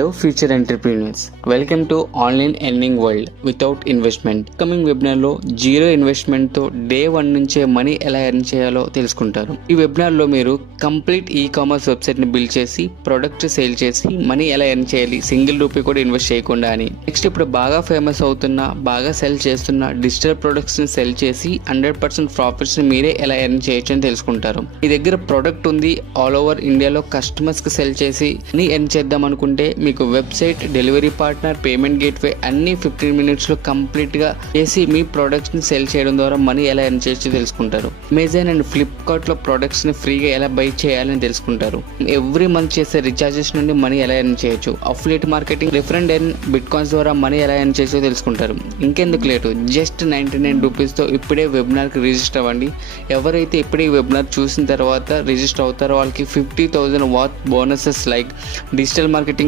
Hello future entrepreneurs. Welcome to online earning world without investment. Coming webinar లో zero investment తో day 1 నుంచే money ఎలా earn చేయాలో తెలుసుకుంటారు. ఈ వెబినార్ లో మీరు కంప్లీట్ ఈ-కామర్స్ వెబ్సైట్ ని బిల్డ్ చేసి ప్రొడక్ట్ సేల్ చేసి మనీ ఎలా ఎర్న్ చేయాలి, సింగిల్ రూపీ కూడా ఇన్వెస్ట్ చేయకుండా అని. నెక్స్ట్ ఇప్పుడు బాగా ఫేమస్ అవుతున్న, బాగా సెల్ చేస్తున్న డిజిటల్ ప్రొడక్ట్స్ ని సెల్ చేసి 100% ప్రాఫిట్స్ ని మీరే ఎలా ఎర్న్ చేయొచ్చు అని తెలుసుకుంటారు. మీ దగ్గర ప్రొడక్ట్ ఉంది, ఆల్ ఓవర్ ఇండియాలో కస్టమర్స్ కి సెల్ చేసి మనీ ఎర్న్ చేద్దాం అనుకుంటే మీకు website, delivery partner, payment gateway అన్ని 15 minutes లో కంప్లీట్ గా చేసి మీ ప్రొడక్ట్స్ ని సెల్ చేయడం ద్వారా మనీ ఎలా ఎర్న్ చేయొచ్చు తెలుసుకుంటారు. అమెజాన్ అండ్ ఫ్లిప్కార్ట్ లో ప్రొడక్ట్స్ ని ఫ్రీగా ఎలా బై చేయాలని తెలుసుకుంటారు. ఎవ్రీ మంత్ చేసే రీఛార్జెస్ నుండి మనీ ఎలా ఎర్న్ చేయొచ్చు, affiliate marketing, refer and earn, bitcoins ద్వారా మనీ ఎలా ఎర్న్ చేయొచ్చో తెలుసుకుంటారు. ఇంకెందుకు లేటు, జస్ట్ 99 రూపీస్ తో ఇప్పుడే వెబినార్ కి రిజిస్టర్ అవ్వండి. ఎవరైతే ఇప్పుడే ఈ వెబినార్ చూసిన తర్వాత రిజిస్టర్ అవుతారో వాళ్ళకి 50,000 వాత్ బోనసెస్ లైక్ డిజిటల్ మార్కెటింగ్